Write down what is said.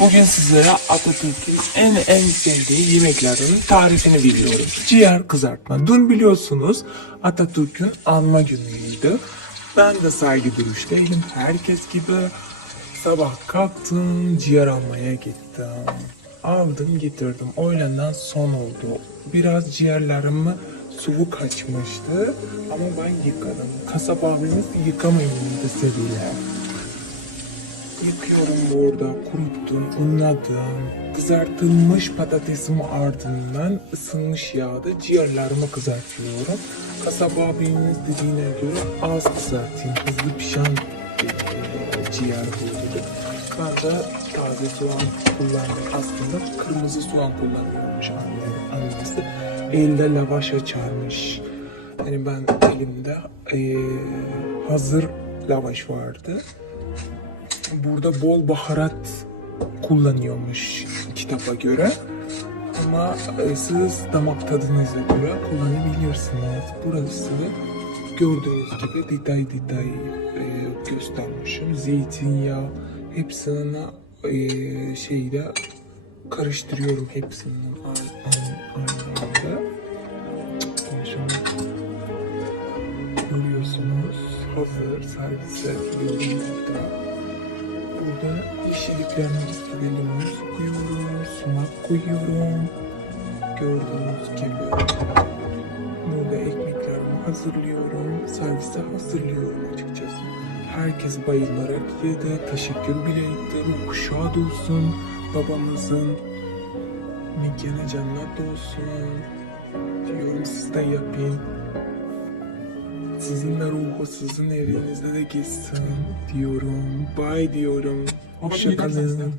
Bugün sizlere Atatürk'ün en en sevdiği yemeklerinin tarifini biliyorum. Ciğer kızartma. Dün biliyorsunuz Atatürk'ün anma günüydü. Ben de saygı duruştaydım. Herkes gibi sabah kalktım, ciğer almaya gittim. Aldım getirdim. Öğlenden son oldu. Biraz ciğerlerimi suyu kaçmıştı. Ama ben yıkadım. Kasap abimiz yıkamayın dedi seviye. Yıkıyorum burada, kuruttum, unladım. Kızartılmış patatesim ardından ısınmış yağda ciğerlerimi kızartıyorum. Kasap abimiz dediğine göre az kızartayım, hızlı pişen e, ciğer buldu. Ben de taze soğan kullandım. Aslında kırmızı soğan kullanıyormuş anne, annesi. Elde lavaş açarmış. Yani ben elimde e, hazır lavaş vardı. Burada bol baharat kullanıyormuş kitaba göre. Ama siz damak tadınıza göre kullanabilirsiniz. Burası gördüğünüz gibi detay detay e, göstermişim. Zeytinyağı hepsini e, şeyde karıştırıyorum hepsini aynı, anda. Görüyorsunuz. Hazır servise ediyorum. Burada yeşilliklerimizi sürelim. Su koyuyorum, sumak koyuyorum. Gördüğünüz gibi. Burada ekmeklerimi hazırlıyorum. Servise hazırlıyorum açıkçası. Herkes bayılarak yedi. Teşekkür bile etti. Şad olsun. Babamızın mekanı cennet olsun. Diyorum siz de yapın. Sizin de ruhu sizin evinizde de gitsin diyorum. Bay diyorum. Hoşçakalın.